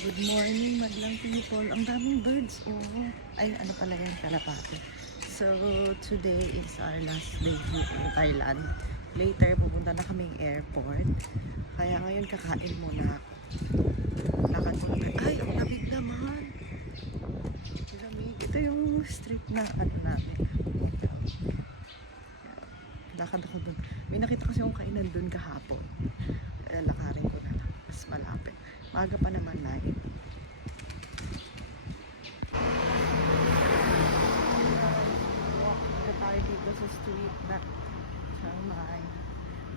Good morning, madlang people. Ang daming birds, oh. Ay, ano pala yan, kalapate. So, today is our last day dito in Thailand. Later, pupunta na kaming airport. Kaya ngayon, kakain muna ako. Lakad muna. Ay, ang lamig naman. Ang lamig. Ito yung street na ano namin. Lakad ako dun. May nakita kasi yung kainan dun kahapon. Kaya lakarin ko na lang. Mas malapit. Maaga pa naman na eh. Walk na tayo dito sa street na may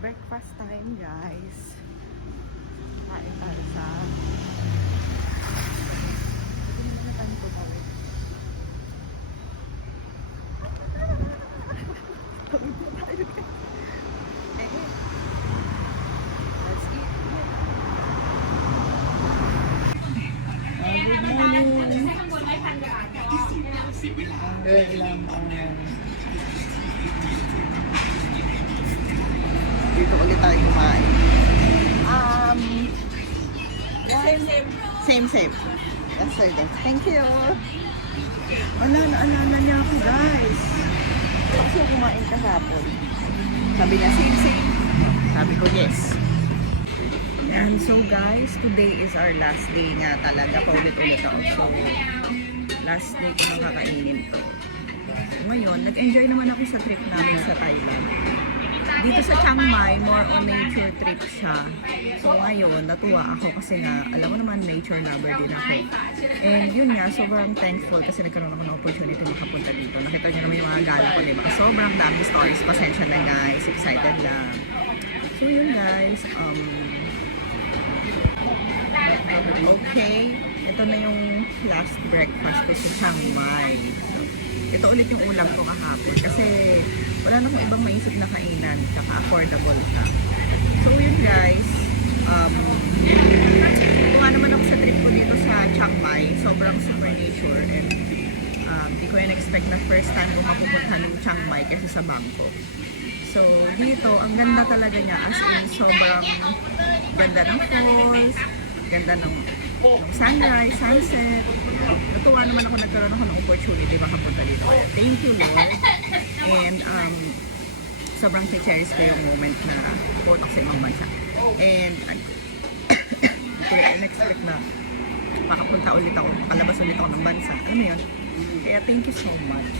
breakfast time, guys. Kain tayo sa hindi mo na tayo tumawid. Tawid mo tayo, guys. Let's eat. Good morning. Dito ulit tayo kumain. Same. Yesterday. Thank you. Naalala niya ako, guys. Kasi kumain kahapon. Sabi niya, same. Sabi ko, yes. And so guys, today is our last day nga talaga. Paulit-ulit ako. So, last day ko nang kakainin to. Ngayon, nag-enjoy naman ako sa trip namin sa Thailand. Dito sa Chiang Mai, more on nature trip siya. So ngayon, natuwa ako kasi nga, alam mo naman, nature lover din ako. And yun nga, sobrang thankful kasi nagkaroon ako ng opportunity makapunta dito. Nakita nyo naman yung mga gala ko, diba? Sobrang dami stories. Pasensya na guys, excited lang. So yun guys, okay, ito na yung last breakfast ko sa Chiang Mai. Ito ulit yung ulam ko kahapon kasi wala namang ibang maisip na kainan, tsaka affordable siya. So yun guys, kuha naman ako sa trip ko dito sa Chiang Mai. Sobrang super nature and di ko yan expect na first time ko mapupunta ng Chiang Mai kasi sa Bangkok. So dito, ang ganda talaga niya, as in sobrang ganda ng falls, ganda ng sunrise, sunset. Natuwa naman ako, nagkaroon ako ng opportunity makapunta dito. Kaya thank you Lord. And sobrang cherish ko yung moment na pupunta sa ibang bansa. And hindi ko rin expect na makapunta ulit ako, makalabas ulit ako ng bansa. Alam mo yun? Kaya thank you so much.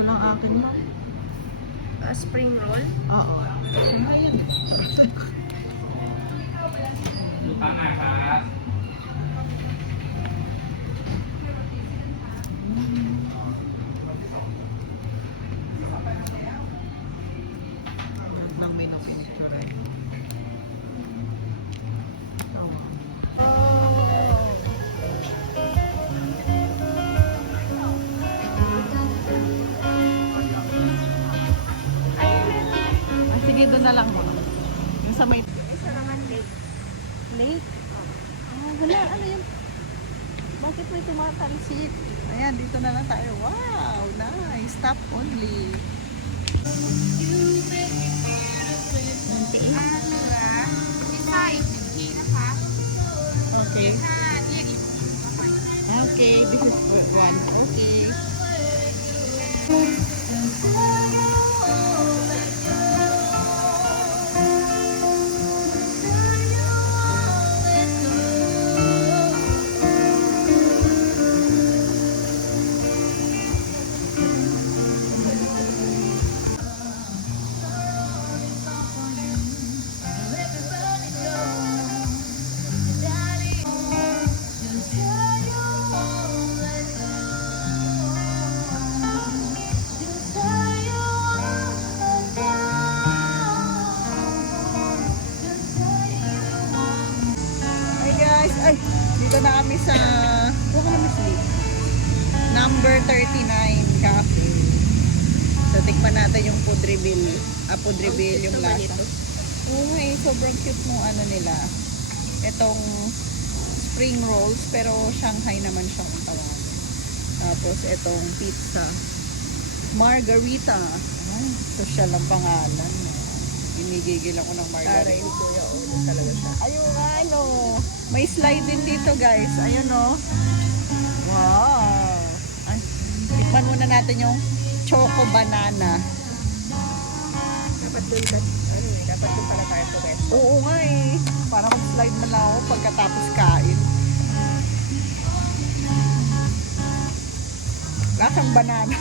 Ito lang akin, ma'am. Spring roll. Oo. Ayun. Nang pinipicture eh. Sige, doon na lang mo. Yung sa may... Sarangan lake. Lake? Ah, wala. Ano yun? Bakit may tumatalsik? Ayan, dito na lang tayo. Wow, nice. Stop only. Okay. Okay, this is one. Okay. Hi guys, ay, dito na kami sa number 39 cafe. So, tikman natin yung Pudribil. Pudribil yung lasa. Oo nga eh, sobrang cute nung ano nila. Itong spring rolls, pero Shanghai naman siyang tawag. Tapos, itong pizza. Margarita. Ay, social ang pangalan. Ginigigil ako ng margarita. Taray ni Kuya Olo talaga siya. Ayun nga, ano. May slide din dito, guys. Ayun, oh. Wow. Ay, tikman muna natin yung choco banana. Dapat dun, dapat dun pala tayo to rest. Oo nga eh. Para mag-slide na lang ako pagkatapos kain. Lasang banana.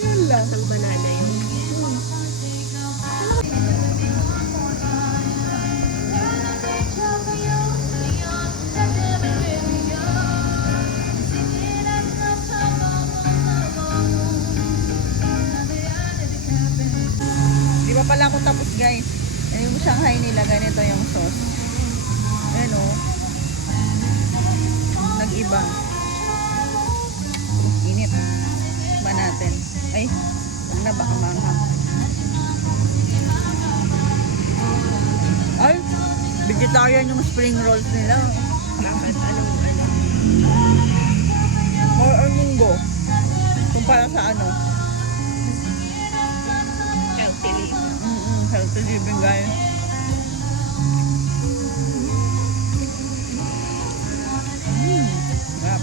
Yun lang. Ang banana yun. Di ba pala ako tapos guys? Ayun yung Shanghai nila, ganito yung sauce. Ayan o. Nag-iba. Init. Ba natin? Ay, huwag na baka manghang. Ay, vegetarian yung spring rolls nila. Bakit? Anong ano? More or munggo. Kumpara sa ano? Healthy living. Healthy living guys. Sarap.